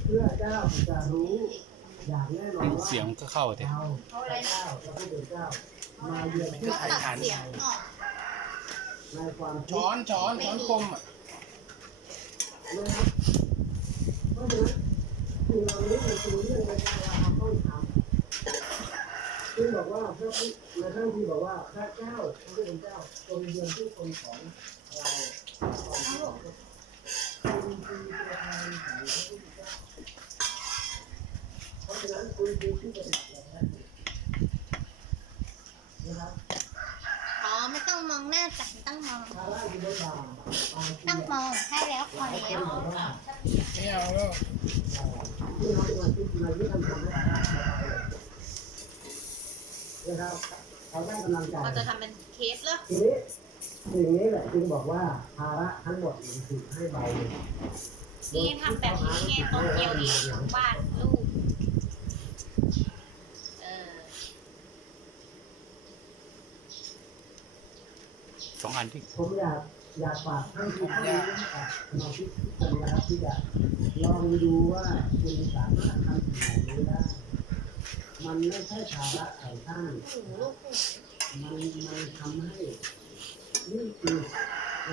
เพื่อเจ้าจะรู้อย่างแน่นอนว่าเสียงก็เข้าเถอะเขาอะไรนะมันก็ไอ้ฐานช้อนช้อนช้อนกลมอ่ะที่บอกว่าพระในท่านที่บอกว่าพราเจ้าพระเจ้าตรงเยือนทุกคนของเราของของอไม่ต้องมองหน้าแต่ต้องมองต้องมองให้แล้วพอแล้วไม่เอาแล้วเขาจะทำเป็นเคสหรอสิ่งนี้แหละจึงบอกว่าภาระทั้งหมดมันถูกให้เบาเนี่ทำแบบนี้ไงตรงเกี่ยวเองบ้านลูกสองอันที่ผมอยากอยากฝากท่านผู้ที่มาที่ตมนะครับที่จะลองดูว่าคุณสามารถทำถึงไหนได้มันไม่ใช่ชาระขางท่านมันมันทำให้นี่คือ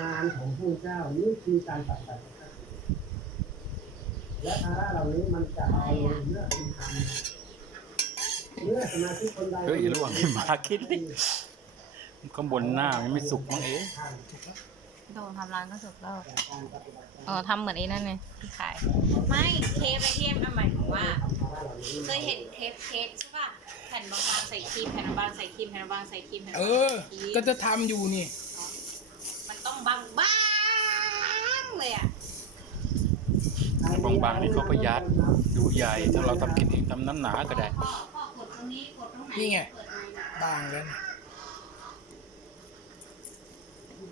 งานของพระเจ้านี่คือการตัดสินและภาระเหล่านี้มันจะเอาเรื่องอ็นธรรมเมื่อสมาธิคนใดเฮ้ยระวังมาคิดดิก็บนหน้ามันไม่สุกมั้งเอง โดนทำร้านก็สุกแล้วเออทำเหมือนไอ้นั่นไงที่ขาย ไม่เคฟไอเทมหมไยถึงว่าเคยเห็นเคฟเคสใช่ป่ะแผ่นบางใส่ครีมแผ่นบางใส่ครีมแผ่นบางใส่ครีมแผ่นบางครีมก็จะทำอยู่นี่ มันต้องบางบางเลยอ่ะบางบางนี่เขาประหยัดดูใหญ่ ถ้าเราทำกินเองทำน้ำหนาก็ได้นี่ไงบางเลย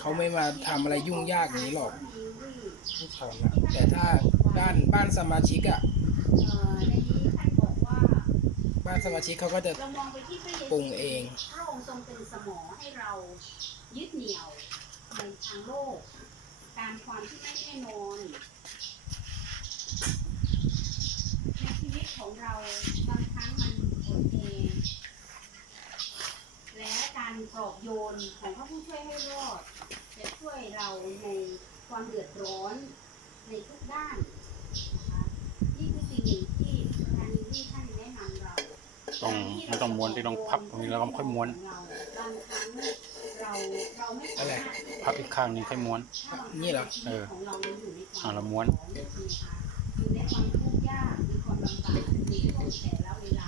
เขาไม่มาทำอะไรยุ่งยากอย่างนี้หรอก แต่ถ้าด้านบ้านสมาชิกอะ่ะบ้านสมาชิกเขาก็จะปรุงเองพองค์ทรงเป็นสมองให้เรายึดเหนี่ยว ในทางโลกตามความที่ไม่แน่นอน ในชีวิตของเรารอกโยนของพระผู้ช่วยให้รอดจะช่วยเราในความเดือดร้อน ในทุกด้านนี่คือสิ่งที่ท่านนี้ท่านแนะนำเรา ต้องไม่ต้องม้วนที่ต้องพับตรงนี้แล้วก็ค่อยม้วน อะไร พับอีกข้างนึงค่อยม้วน นี่เหรอ เอออาเราม้วนเ